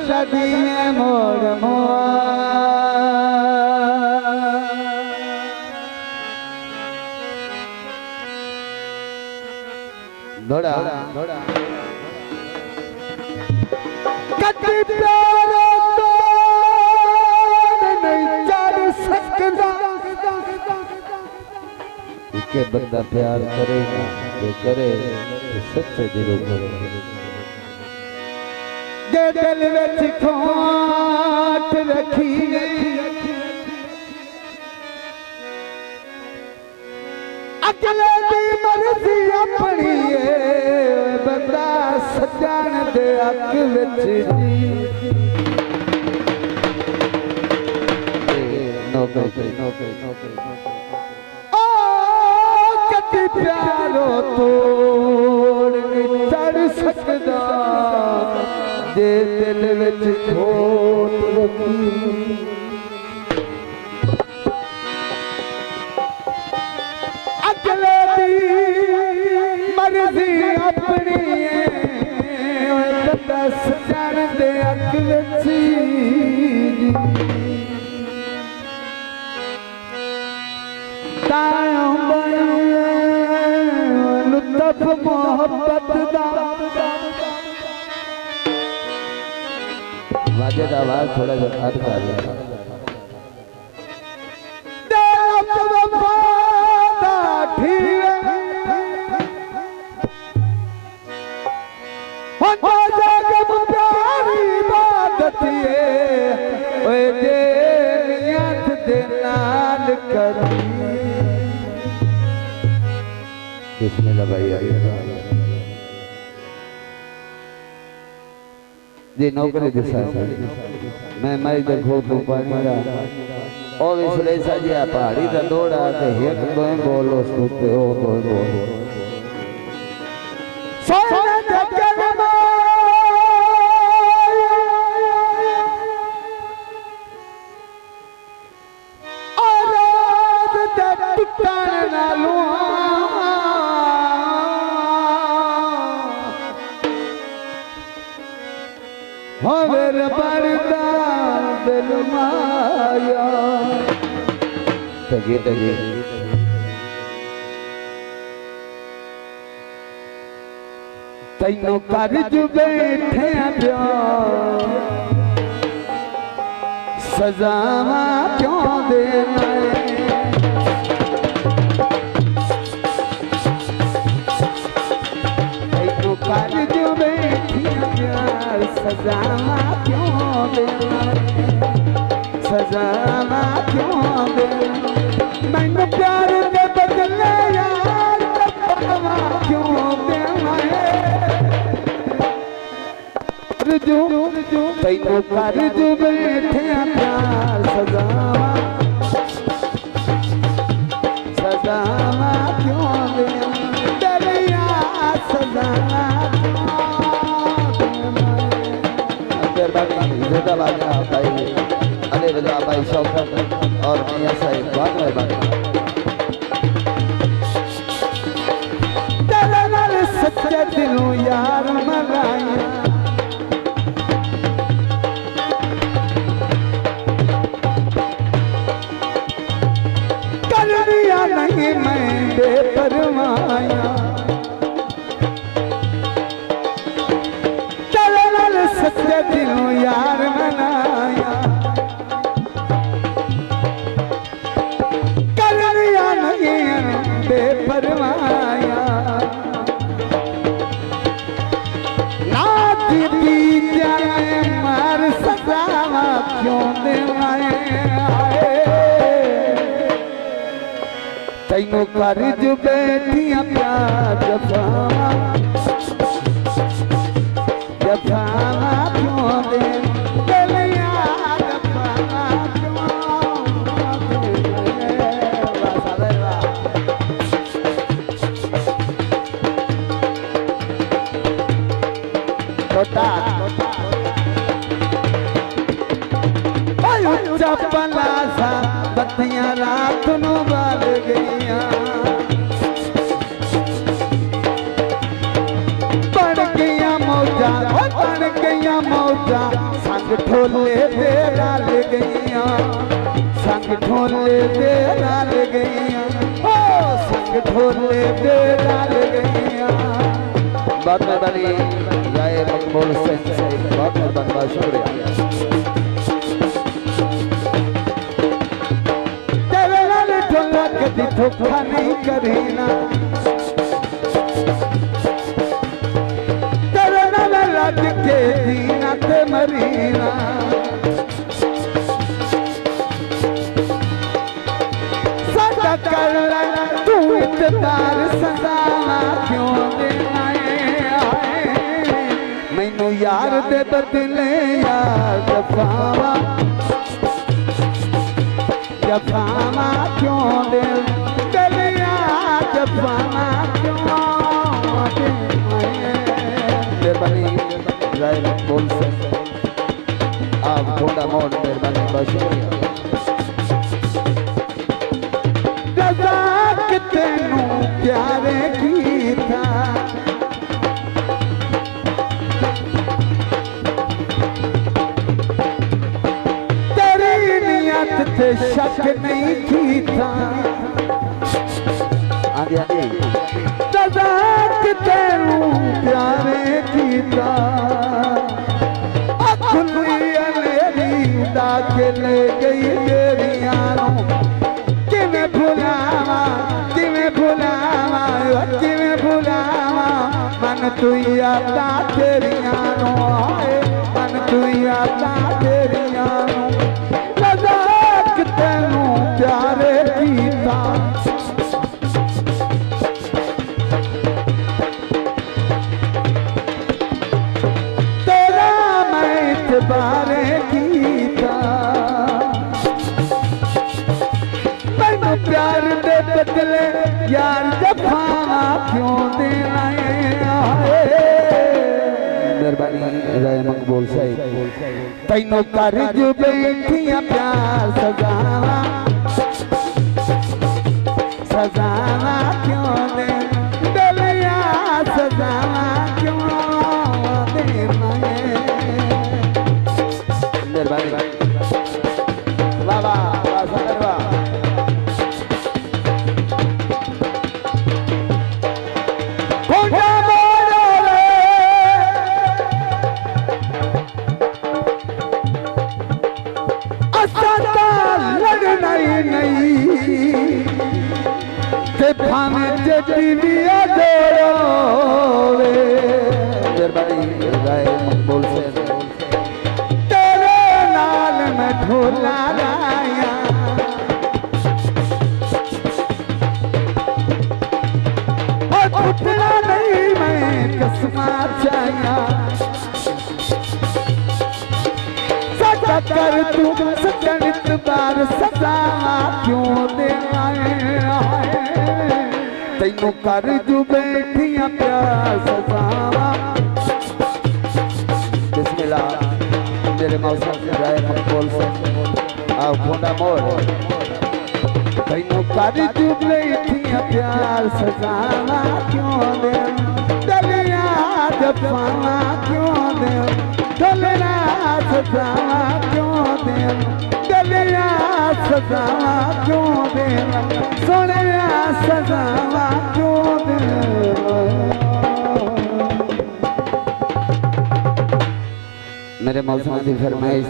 सल दिए मोर मोआ घोड़ा कति प्यारो तो नहीं चढ़ सकता के बंदा प्यार करेगा जो करे तो सच्चे दिलों करे जे दिल विच खोट रखी अगले दी मर्जी अपनी बंदा सजन दे हक विच कति प्यारो तोड़ नहीं चढ़ सकदा जे दिल विच खोट रखी अगले दी मर्जी अपनी बंदा सजन दे हक विच लुत्फ मोहब्बत दा वाजे दा आवाज थोड़ा सा हट कर बिस्मिल्लाह भाई जी नौकरी दिशा मैं मारी देखो तो पानी रा ओ विसले सजिया पहाड़ी दा दौड़ा ते एक दो बोलो सुते ओ दो बोलो सोने जगन और दे टुटण नालू हवेर बरदा दिल माया तगे तैनों कर्ज बैठे प्यार सजावा क्यों देना तैनों कर्ज बैठे प्यार सजावा क्यों देना सजावा क्यों देना मैंने प्यार के बदले यार सजावा क्यों देना तैनों कर्ज बैठे प्यार सजावा सजावा क्यों देना सजावा जिंदाबाद भाई अली रजा भाई शौकत और मियां साहिब बहुत मेहरबानी तेरे नाल सच्चे दिलों यार मराया करनिया नहीं मैं बेपरवाया तेरे नाल सच्चे दिलों यार मनाया करनिया नहीं बेपरवाया ना दीदी जाने मार सजावा क्यों देवाए तैनों कर्ज बैठिया प्यार जफावा जफावा क्यों दे दिलिया जफावा क्यों चपला सा बत्तियां रात नु बाल गईया बन गईया मौजा संग ढोले दे डाल गईया संग ढोले दे डाल गईया ओ संग ढोले दे डाल गईया। बहुत मेहरबानी जाए मकबूल से बहुत मेहरबानी शुक्रिया। तेरे नाल ढोला कदी धोखा नहीं करीना तेरे नाल लग के जीना ते मरीना सादा कर ला तू इतबार सदावा क्यों देना है मैनू यार दे बदले यार जफावा जफावा क्यों दे गलिया जफावा क्यों दे मेहरबानी जाए मकबूल से आप थोड़ा मोड़ मेहरबानी बहुत शुक्रिया। रज़ाक तेनू प्यारे कीता तेरी नियत ते शक नहीं कीता आगे आगे रज़ाक तेनू प्यारे कीता खुली अनेरी दा के ले गई तेरियां किवें भुलावा मन तू यादा तेरियां आए मन तू यादा तेरियां रज़ाक तेनू प्यारे कीता तेरा मैं इतबारे कीता मैनू प्यार दे बदले यार जफावा क्यों देना मेहरबानी जाए मकबूल साहिब तैनू कर जो बैठिया प्यार सजावा सजावा क्यों दे गलिया सजावा क्यों दे मेहरबानी वाह वाह वाह सदर वाह भावें जटी दिया दोवे मेहरबानी जाए मकबूल से तेरे नाल मैं ढोला लाया और उठना नहीं मैं कसमा चाया सदा कर तू सजनित बार सदा क्यों दे तैनू कर जो बैठिया प्यार सजावा बिस्मिल्लाह मेरे मौसम से जाए मकबूल से आओ खोंडा मोड़ तैनू कर जो बैठिया प्यार सजावा क्यों दे गलिया जफावा क्यों दे गलिया सजावा क्यों दे गलिया सजावा क्यों दे सोने सजावा क्यों दे मेरे मौसम की फरमाइश